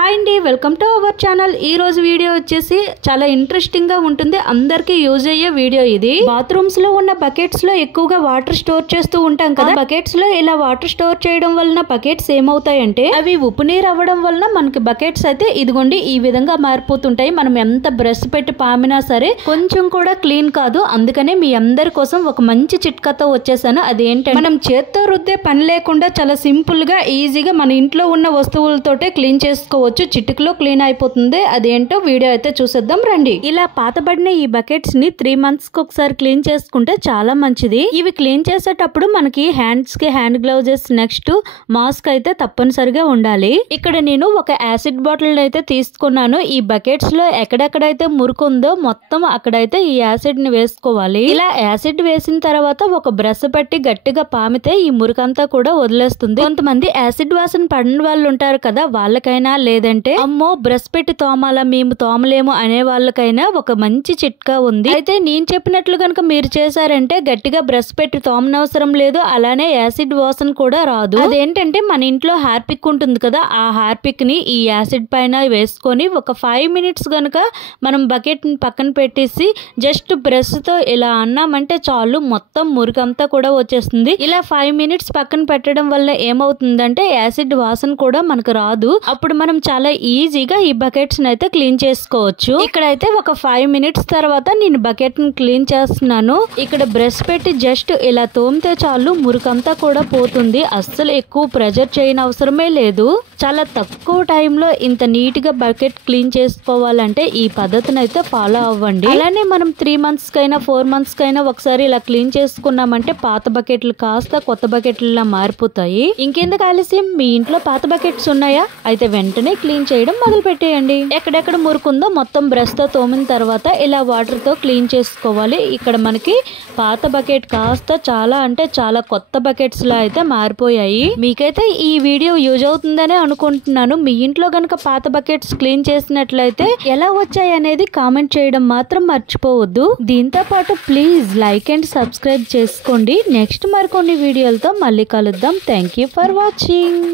Hi అండి, welcome to our channel. ఈ రోజు వీడియో వచ్చేసి చాలా ఇంట్రెస్టింగ్ గా ఉంటుంది, అందరికీ యూజ్ అయ్యే వీడియో ఇది. బాత్రూమ్స్ లో ఉన్న బకెట్స్ లో ఎక్కువగా వాటర్ స్టోర్ చేస్తూ ఉంటాం కదా. బకెట్స్ లో ఇలా వాటర్ స్టోర్ చేయడం వలన బకెట్స్ ఏమవుతాయంటే అవి ఉప్పు నీరు అవ్వడం వలన మనకి బకెట్స్ అయితే ఇదిగోండి ఈ విధంగా మారిపోతుంటాయి. మనం ఎంత బ్రష్ పెట్టి పామినా సరే కొంచెం కూడా క్లీన్ కాదు. అందుకనే మీ అందరి కోసం ఒక మంచి చిట్కాతో వచ్చేసాను. అదేంటంటే మనం చేత్తో రుద్దే పని లేకుండా చాలా సింపుల్ గా ఈజీగా మన ఇంట్లో ఉన్న వస్తువులతోటే క్లీన్ చేసుకోవచ్చు. చిటికలో క్లీన్ అయిపోతుంది. అదేంటో వీడియో అయితే చూసేద్దాం రండి. ఇలా పాతబడిన ఈ బకెట్స్ ని 3 months కి ఒకసారి క్లీన్ చేసుకుంటే చాలా మంచిది. ఇవి క్లీన్ చేసేటప్పుడు మనకి హ్యాండ్స్ కి హ్యాండ్ గ్లౌజెస్, నెక్స్ట్ మాస్క్ అయితే తప్పనిసరిగా ఉండాలి. ఇక్కడ నేను ఒక యాసిడ్ బాటిల్ అయితే తీసుకున్నాను. ఈ బకెట్స్ లో ఎక్కడెక్కడైతే మురుకుందో మొత్తం అక్కడైతే ఈ యాసిడ్ ని వేసుకోవాలి. ఇలా యాసిడ్ వేసిన తర్వాత ఒక బ్రష్ పట్టి గట్టిగా పామితే ఈ మురుకంతా కూడా వదిలేస్తుంది. కొంతమంది యాసిడ్ వాసన పడిన వాళ్ళు ఉంటారు కదా, వాళ్ళకైనా లేదంటే అమ్మో బ్రష్ పెట్టి తోమాలా మేము తోమలేము అనే వాళ్ళకైనా ఒక మంచి చిట్కా ఉంది. అయితే నేను చెప్పినట్లు కనుక మీరు చేశారంటే గట్టిగా బ్రష్ పెట్టి తోమనవసరం లేదు, అలానే యాసిడ్ వాసన కూడా రాదు. అదేంటంటే మన ఇంట్లో హార్పిక్ ఉంటుంది కదా, ఆ హార్పిక్ ని ఈ యాసిడ్ పైన వేసుకొని ఒక 5 minutes గనుక మనం బకెట్ ని పక్కన పెట్టేసి జస్ట్ బ్రష్ తో ఇలా అన్నామంటే చాలు, మొత్తం మురికంతా కూడా వచ్చేస్తుంది. ఇలా 5 minutes పక్కన పెట్టడం వల్ల ఏమవుతుందంటే యాసిడ్ వాసన కూడా మనకు రాదు. అప్పుడు మనం చాలా ఈజీగా ఈ బకెట్స్ అయితే క్లీన్ చేసుకోవచ్చు. ఇక్కడైతే ఒక 5 minutes తర్వాత నేను బకెట్ ని క్లీన్ చేస్తున్నాను. ఇక్కడ బ్రష్ పెట్టి జస్ట్ ఇలా తోమితే చాలు, మురికంతా కూడా పోతుంది. అస్సలు ఎక్కువ ప్రెజర్ చేయని అవసరమే లేదు. చాలా తక్కువ టైంలో ఇంత నీట్ గా బకెట్ క్లీన్ చేసుకోవాలంటే ఈ పద్ధతిని అయితే ఫాలో అవ్వండి. అలానే మనం 3 months కైనా 4 months కైనా ఒకసారి ఇలా క్లీన్ చేసుకున్నామంటే పాత బకెట్లు కాస్త కొత్త బకెట్ల మారిపోతాయి. ఇంకెందుకు ఆలస్యం, మీ ఇంట్లో పాత బకెట్స్ ఉన్నాయా? అయితే వెంటనే క్లీన్ చేయడం మొదలు పెట్టేయండి. ఎక్కడెక్కడ మురుకుందో మొత్తం బ్రష్ తో తోమిన తర్వాత ఇలా వాటర్ తో క్లీన్ చేసుకోవాలి. ఇక్కడ మనకి పాత బకెట్ కాస్త చాలా అంటే చాలా కొత్త బకెట్స్ లా అయితే మారిపోయాయి. మీకైతే ఈ వీడియో యూజ్ అవుతుందనే అనుకుంటున్నాను. మీ ఇంట్లో గనక పాత బకెట్స్ క్లీన్ చేసినట్లయితే ఎలా వచ్చాయి అనేది కామెంట్ చేయడం మాత్రం మర్చిపోవద్దు. దీంతో పాటు ప్లీజ్ లైక్ అండ్ సబ్స్క్రైబ్ చేసుకోండి. నెక్స్ట్ మరికొన్ని వీడియోలతో మళ్ళీ కలుద్దాం. Thank you for watching.